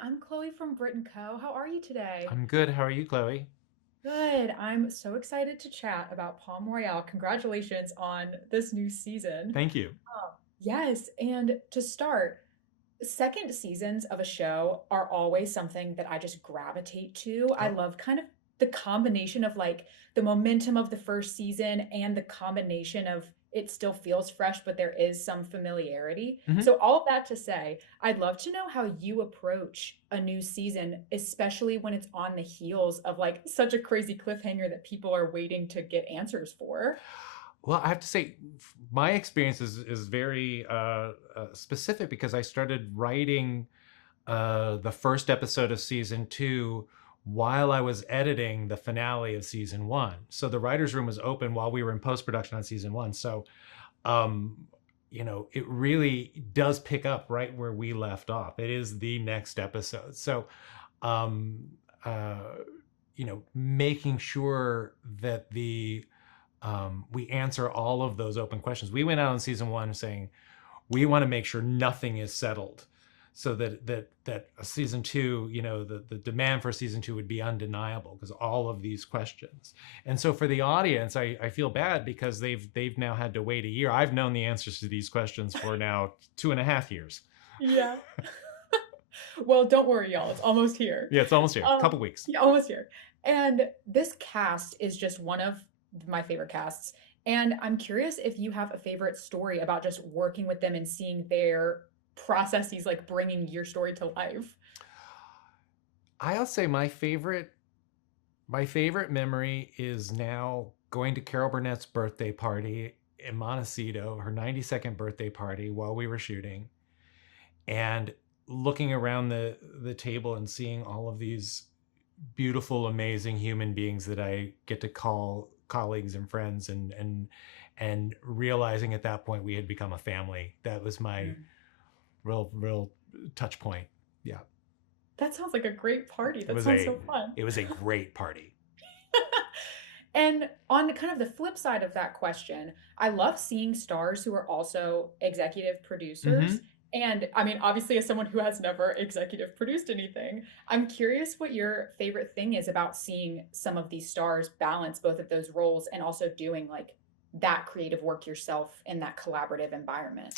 I'm Chloe from Brit+Co. How are you today? I'm good. How are you, Chloe? Good. I'm so excited to chat about Palm Royale. Congratulations on this new season. Thank you. Yes, and to start, second seasons of a show are always something that I just gravitate to. I Oh, love kind of the combination of like the momentum of the first season and the combination of it still feels fresh, but there is some familiarity. hmm So, all of that to say, I'd love to know how you approach a new season, especially when it's on the heels of like such a crazy cliffhanger that people are waiting to get answers for. Well, I have to say, my experience is very specific because I started writing the first episode of season two while I was editing the finale of season one. So the writers' room was open while we were in post production on season one. So, um, it really does pick up right where we left off. It is the next episode. So, um, uh, making sure that the we answer all of those open questions. We went out in season one saying we want to make sure nothing is settled, so that season two, the demand for season two would be undeniable because all of these questions. And so for the audience, I feel bad because they've now had to wait a year. I've known the answers to these questions for now 2.5 years. Yeah. Well, don't worry, y'all. It's almost here. Yeah, it's almost here. A couple weeks. Yeah, almost here. And this cast is just one of my favorite casts. And I'm curious if you have a favorite story about just working with them and seeing their processes, like bringing your story to life. I'll say my favorite memory is now going to Carol Burnett's birthday party in Montecito, her 92nd birthday party while we were shooting, and looking around the table and seeing all of these beautiful, amazing human beings that I get to call colleagues and friends, and realizing at that point we had become a family. That was my Mm. real touch point. Yeah, That sounds like a great party. it That was sounds a so fun. it was a great party. And on kind of the flip side of that question, I love seeing stars who are also executive producers. hmm And I mean, obviously, as someone who has never executive produced anything, I'm curious what your favorite thing is about seeing some of these stars balance both of those roles and also doing like that creative work yourself in that collaborative environment.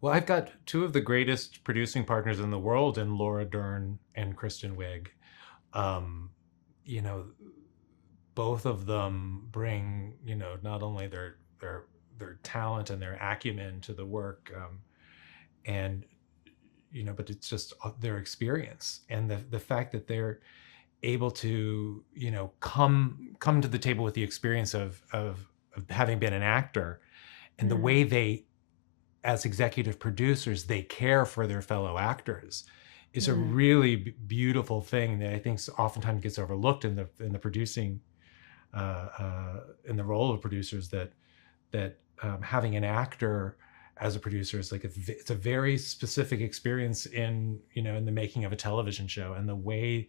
Well, I've got two of the greatest producing partners in the world in Laura Dern and Kristen Wiig. Um, you know, both of them bring, not only their talent and their acumen to the work, and but it's just their experience and the fact that they're able to, come to the table with the experience of having been an actor, and the Mm, way they, as executive producers, they care for their fellow actors is a mm, really beautiful thing that I think oftentimes gets overlooked in the producing, in the role of producers, that having an actor as a producer is like it's a very specific experience in the making of a television show, and the way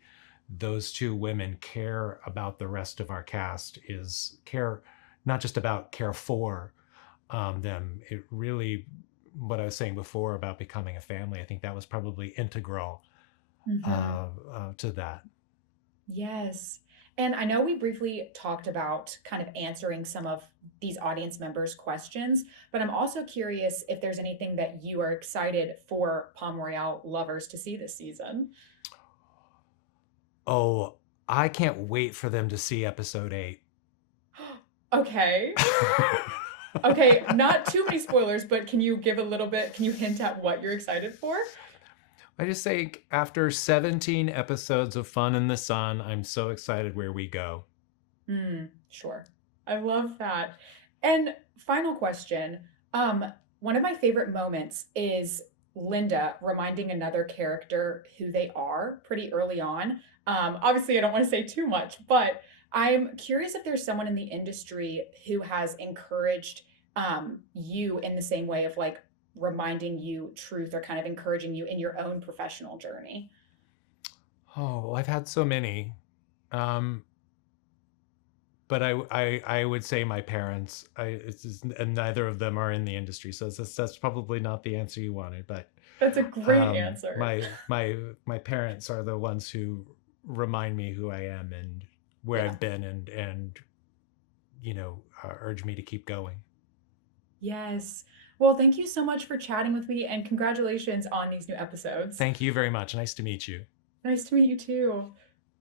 those two women care about the rest of our cast is care, not just about care for them. It really, what I was saying before about becoming a family, I think that was probably integral mhm. to that. Yes. And I know we briefly talked about kind of answering some of these audience members' questions, but I'm also curious if there's anything that you are excited for Palm Royale lovers to see this season. Oh, I can't wait for them to see episode 8. Okay. Okay, not too many spoilers, but can you give a little bit, can you hint at what you're excited for? I just think after 17 episodes of Fun in the Sun, I'm so excited where we go. Sure. I love that. And final question. Um, One of my favorite moments is Linda reminding another character who they are pretty early on. Obviously, I don't want to say too much, but I'm curious if there's someone in the industry who has encouraged you in the same way of like reminding you truth or kind of encouraging you in your own professional journey. Oh, well, I've had so many. Um, but I would say my parents. And neither of them are in the industry, so that's probably not the answer you wanted. But That's a great answer. My parents are the ones who remind me who I am and where Yeah. I've been, and urge me to keep going. Yes. Well, thank you so much for chatting with me and congratulations on these new episodes. Thank you very much. Nice to meet you. Nice to meet you too.